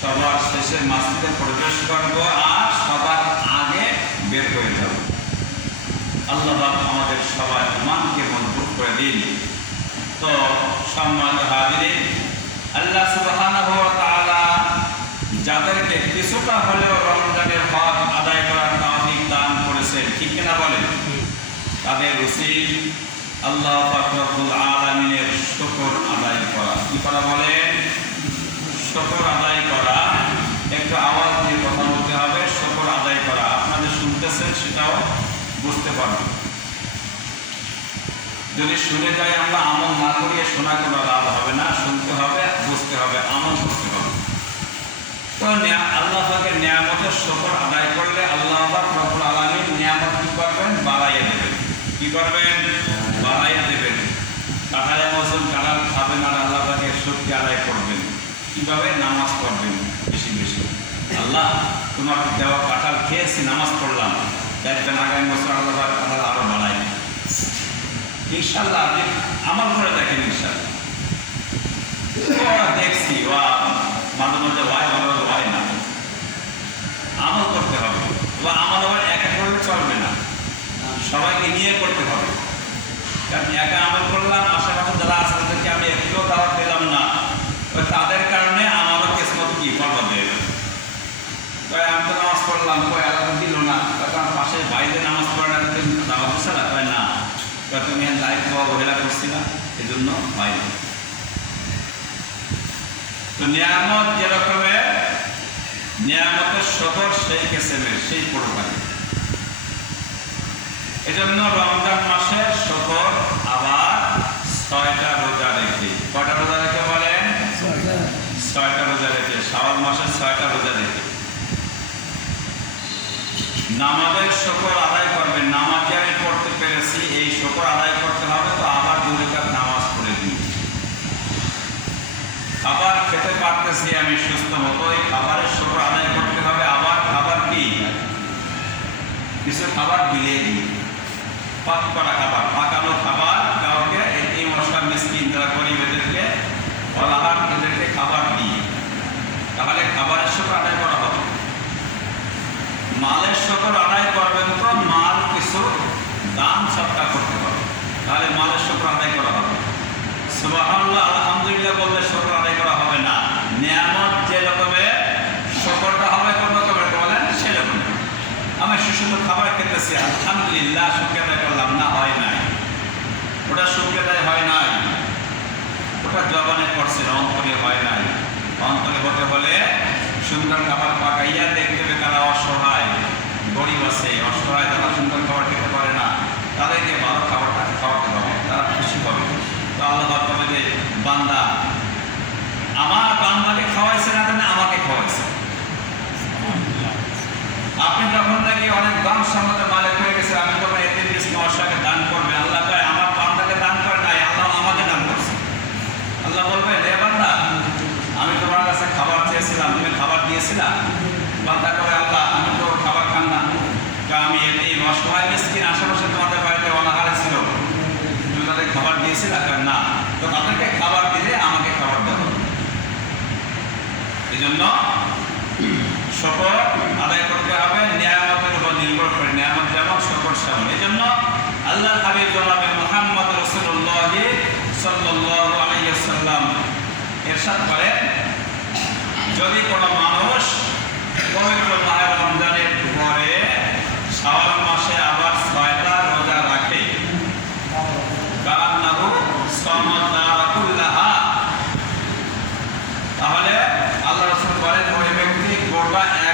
সবার শেষে মাসজিদে প্রবেশ করব আর সবার আগে বের হয়ে যাব। আল্লাহ আমাদের সবার ইমানকে মজবুত করে দিন। তো সম্মানিত হাজিরিন আল্লাহ সুবহানাহু ওয়া তাআলা যাদেরকে কিছুটা হলেও রমজানের হক আদায় করার তৌফিক দান করেছেন ঠিক কিনা বলেন? তাদের উচিত আল্লাহ পাক রব্বুল আলামিনের শুকর আদায় করা কি করা বলেন শুকর আদায় করা একটু আওয়াজ দিয়ে কথা বলতে হবে শুকর আদায় করা আপনাদের শুনতেছেন সেটাও বুঝতে পারবেন যদি শুনে যাই আমরা আমল না করিয়ে শোনা কোনো লাভ হবে না, শুনতে হবে, বুঝতে হবে, আমল করতে হবে। তো আল্লাহ পাকের নিয়ামতের শকর আদায় করলে আল্লাহ পাক রব্বুল আলামিন নিয়ামত কি করবেন? বাড়াইয়া দেবেন। কি করবেন? বাড়াইয়া দেবেন। কাঁঠালে মৌসুম কাঁঠাল খাবেন আর আল্লাহ পাকের শক্তি আদায় করবেন। কীভাবে? নামাজ পড়বেন বেশি বেশি। আল্লাহ, তোমার দেওয়া কাঁঠাল খেয়েছি, নামাজ পড়লাম। দেখবেন আগামী বছর আল্লাহ পাক কাঁঠাল আরও বাড়াই ইনশাল্লাহ আপনি আমার করে দেখেন ইনশাল্লাহ। দেখছি ওয়া মাঝে মাঝে মাঝে মাঝে হয় না। আমল করতে হবে। বা আমল আবার একা করলে চলবে না। সবাইকে নিয়ে করতে হবে। কারণ একা আমল করলাম, আশেপাশে যারা আছে, তাদেরকে আমি একটুও দাওয়াত দিলাম না। তাদের কারণে আমারও কিসমত কি ফলবা দেবে কয় আমি তো নামাজ পড়লাম, কয় আলাদা দিল না কয় আমার পাশে বাইরে নামাজ পড়ে না তুমি দাওয়াত দিচ্ছে না কয় না কয় লাইফ অবহেলা করছি না এই জন্য বাইরে তো নিয়ামত যেরকমের নিয়ামতের সদর সেই কেসেমের সেই পড়বাই এজন্য রমজান মাসে সদর আবার ছয়টা রোজা রেখে কয়টা রোজা রেখে বলেন? ছয়টা। রোজা রেখে শ্রাবণ মাসে ছয়টা রোজা রেখে। নামাজের শকর আদায় করবেন নামাজ যে আমি পড়তে পেরেছি এই শকর আদায় করতে হবে তো আবার দুই রেখাত নামাজ পড়ে দিই খাবার পারতেছি আমি সুস্থ মতো এই খাবারের শকর আদায় করতে হবে, আবার খাবার কি? কিছু খাবার বিলিয়ে দিই। পাক করা খাবার, পাকানো খাবার, কাউকে এই মশলা মিসকিন যারা গরিব এদেরকে অলাহার, এদেরকে খাবার দিই। তাহলে খাবারের শকর আদায় করা হবে। মালের শকর আদায় করবেন তো, মাল কিছু দান সৎকার করতে হবে। তাহলে মালের শকর আদায় করা হবে। সুবহানাল্লাহ, আলহামদুলিল্লাহ বললে শকর আদায় করা হবে না নিয়ামত যে রকমের শকরটা হবে কোন রকমের বলেন সেরকম আমি সুষম খাবার খেতেছি আলহামদুলিল্লাহ শুক্রিয়া আদায় করলাম। না, হয় নাই। ওটা শুক্রিয়া আদায় হয় নাই। ওটা জবানে করছে অন্তরে হয় নাই। অন্তরে হতে হলে সুন্দর খাবার পাকাইয়া দেখতে হবে তারা অসহায়, গরিব আছে। অসহায় তারা সুন্দর খাবার খেতে পারে না, তাদেরকে ভালো খাবারটা খাওয়াতে হবে। তারা খুশি হবে। তো আল্লাহ বলবে যে, বান্দা, আমার বান্দাকে খাওয়াইছে না জানে আমাকে খাওয়াইছে। আপনি যখন নাকি অনেক দাম সম্মত মালিক হয়ে গেছে আপনি যখন এতে বেশি অসাকে দান করবে আল্লাহ কয় আমার বান্দাকে দান করে নাই আল্লাহ আমাকে দান করছে আল্লাহ বলবে রে বান্দা আমি তোমার কাছে খাবার চেয়েছিলাম খাবার বান্দা করে আল্লাহ, আমি তো খাবার খান না। তা আমি এতে অসহায় মিসকিন, আশেপাশে তোমাদের বাড়িতে অনাহারে ছিল। তুমি তাদের খাবার দিয়েছিলা? কয়, না। তো তাদেরকে খাবার দিলে আমাকে খাবার দেওয়া এই জন্য শকর আদায় করতে হবে, নিয়ামতের উপর নির্ভর করে নিয়ামত যেমন শকর সেমন এই জন্য আল্লাহ হাবিব জনাবে মোহাম্মদ রসুল্লাহ সাল্লাল্লাহু আলাইহি সাল্লাম এরশাদ করেন, যদি কোনো ว่า